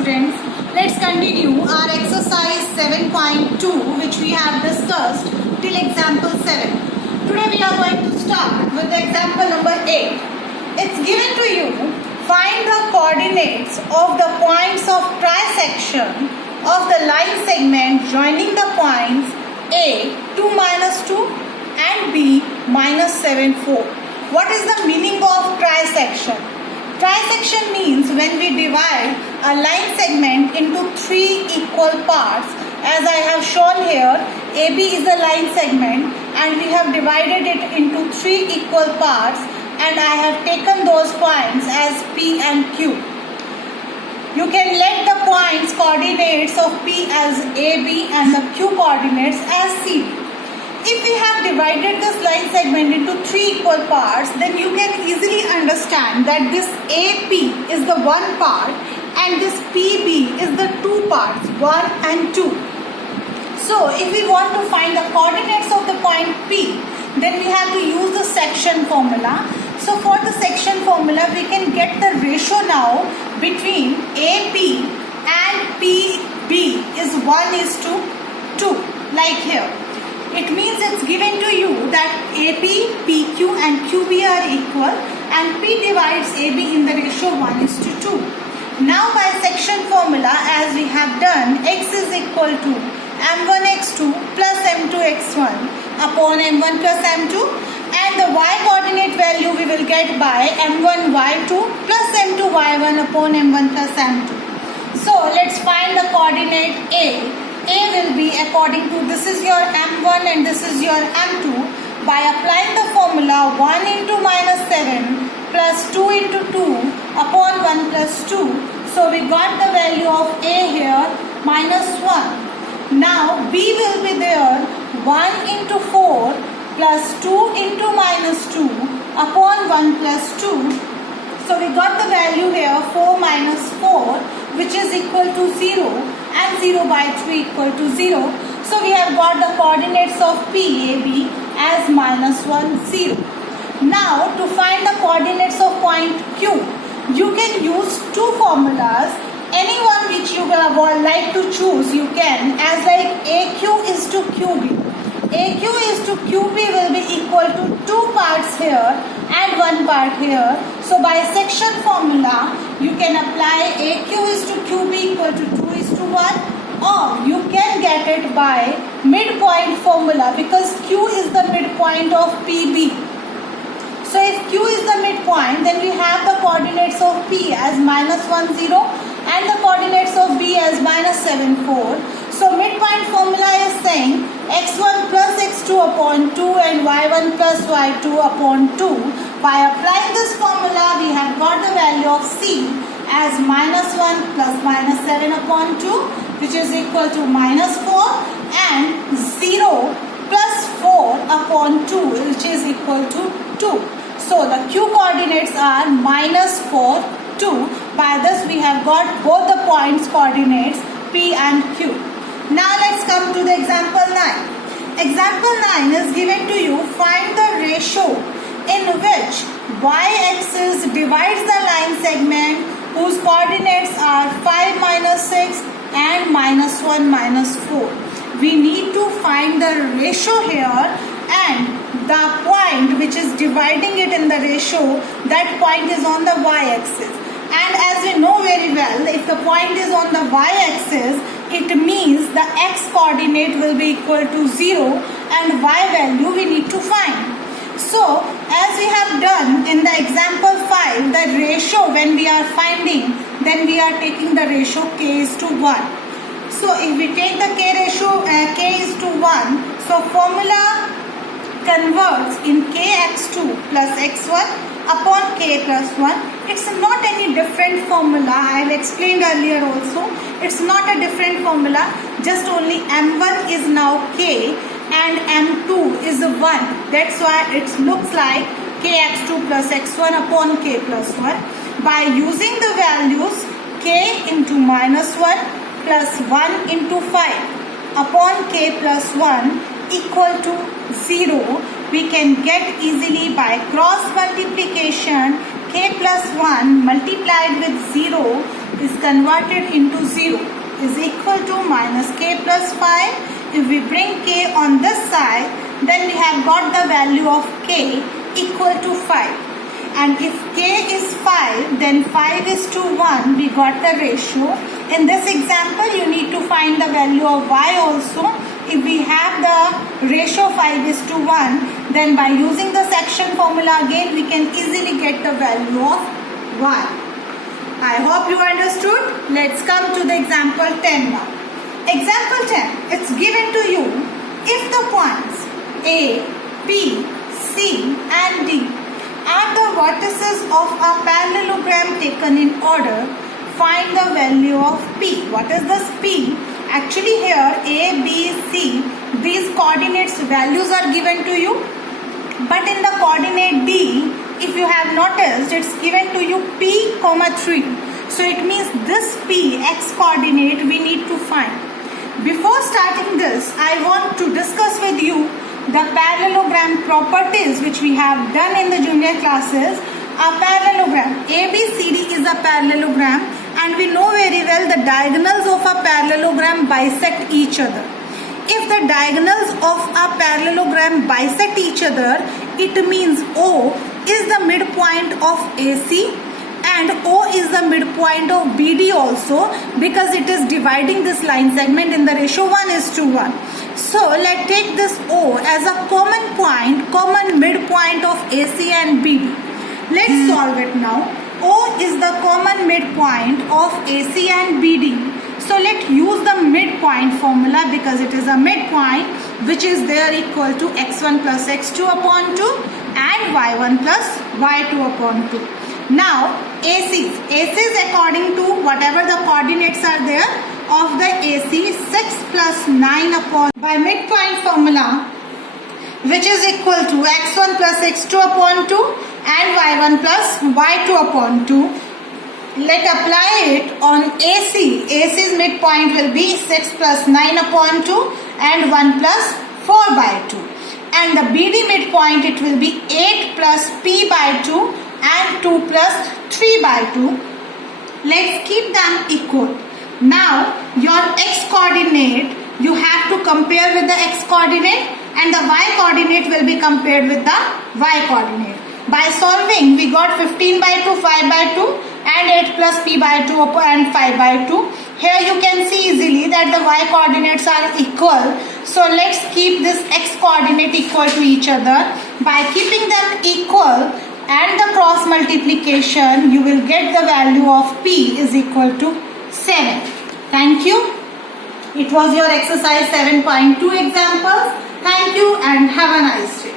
students, let's continue our exercise 7.2 which we have discussed till example 7. Today we are going to start with the example number 8. It's given to you, find the coordinates of the points of trisection of the line segment joining the points A 2 minus 2 and B minus 7 4. What is the meaning of trisection? Trisection means when we divide a line segment into 3 equal parts. As I have shown here, AB is a line segment and we have divided it into 3 equal parts, and I have taken those points as P and Q. You can let the points coordinates of P as AB and the Q coordinates as C. If we have divided this line segment into 3 equal parts, then you can easily understand that this AP is the one part and this PB is the two parts, 1 and 2. So if we want to find the coordinates of the point P, then we have to use the section formula. So for the section formula, we can get the ratio now between AP and PB is 1:2, like here. It means it's given to you that AP, PQ and QB are equal and P divides AB in the ratio 1:2. Now by section formula, as we have done, x is equal to m1 x2 plus m2 x1 upon m1 plus m2, and the y coordinate value we will get by m1 y2 plus m2 y1 upon m1 plus m2. So let's find the coordinate A. A will be according to, this is your m1 and this is your m2. By applying the formula 1 into minus 7 plus 2 into 2 upon 1 plus 2. So we got the value of A here minus 1. Now B will be there 1 into 4 plus 2 into minus 2 upon 1 plus 2. So we got the value here 4 minus 4, which is equal to 0, and 0 by 3 equal to 0. So we have got the coordinates of PAB as minus 1, 0. Now to find the coordinates of point Q, you can use two formulas. Anyone which you would like to choose, you can, as like AQ is to QB. AQ is to QB will be equal to 2 parts here and 1 part here. So by section formula, you can apply AQ is to QB equal to 2:1, or you can get it by midpoint formula, because Q is the midpoint of PB. So if Q is the midpoint, then we have the coordinates of P as minus 1, 0 and the coordinates of B as minus 7, 4. So midpoint formula is saying x1 plus x2 upon 2 and y1 plus y2 upon 2. By applying this formula, we have got the value of C as minus 1 plus minus 7 upon 2, which is equal to minus 4, and 0 plus 4 upon 2, which is equal to 2. So the Q coordinates are minus 4, 2. By this we have got both the points coordinates P and Q. Now let's come to the example 9. Example 9 is given to you, find the ratio in which y-axis divides the line segment whose coordinates are 5 minus 6 and minus 1 minus 4. We need to find the ratio here, and the point which is dividing it in the ratio, that point is on the y-axis. And as we know very well, if the point is on the y-axis, it means the x coordinate will be equal to 0 and y value we need to find. So as we have done in the example 5, the ratio when we are finding, then we are taking the ratio k is to 1. So if we take the k ratio, k is to 1, so formula converts in kx2 plus x1 upon k plus 1. It's not any different formula. I have explained earlier also. It's not a different formula. Just only m1 is now k and m2 is 1. That's why it looks like kx2 plus x1 upon k plus 1. By using the values k into minus 1 plus 1 into 5 upon k plus 1 equal to 0, we can get easily by cross multiplication k plus 1 multiplied with 0 is converted into 0 is equal to minus k plus 5. If we bring k on this side, then we have got the value of k equal to 5. And if k is 5, then 5 is to 1, we got the ratio. In this example, you need to find the value of y also. If we have the ratio 5 is to 1, then by using the section formula again, we can easily get the value of y. I hope you understood. Let's come to the example 10 now. Example 10, it's given to you, if the points A, B, C and D are the vertices of a parallelogram taken in order, find the value of P. What is this P? Actually here A, B, C, these coordinates values are given to you. But in the coordinate D, if you have noticed, it's given to you P, 3. So it means this P, x coordinate, we need to find. Before starting this, I want to discuss with you the parallelogram properties which we have done in the junior classes. A parallelogram, ABCD is a parallelogram, and we know very well the diagonals of a parallelogram bisect each other. If the diagonals of a parallelogram bisect each other, it means O is the midpoint of AC and O is the midpoint of BD also, because it is dividing this line segment in the ratio 1:1. So let's take this O as a common point, common midpoint of AC and BD. Let's solve it now. O is the common midpoint of AC and BD. So let's use the midpoint formula, because it is a midpoint which is there equal to x1 plus x2 upon 2 and y1 plus y2 upon 2. Now ACs according to whatever the coordinates are there of the AC, 6 plus 9 upon, by midpoint formula, which is equal to x1 plus x2 upon 2 and y1 plus y2 upon 2. Let apply it on AC. AC's midpoint will be 6 plus 9 upon 2 and 1 plus 4 by 2. And the BD midpoint, it will be 8 plus P by 2 and 2 plus 3 by 2. Let's keep them equal. Now your x coordinate you have to compare with the x coordinate, and the y coordinate will be compared with the y coordinate. By solving, we got 15 by 2, 5 by 2 and 8 plus P by 2 and 5 by 2. Here you can see easily that the y coordinates are equal. So let's keep this x coordinate equal to each other. By keeping them equal and the cross multiplication, you will get the value of P is equal to 7. Thank you. It was your exercise 7.2 example. Thank you and have a nice day.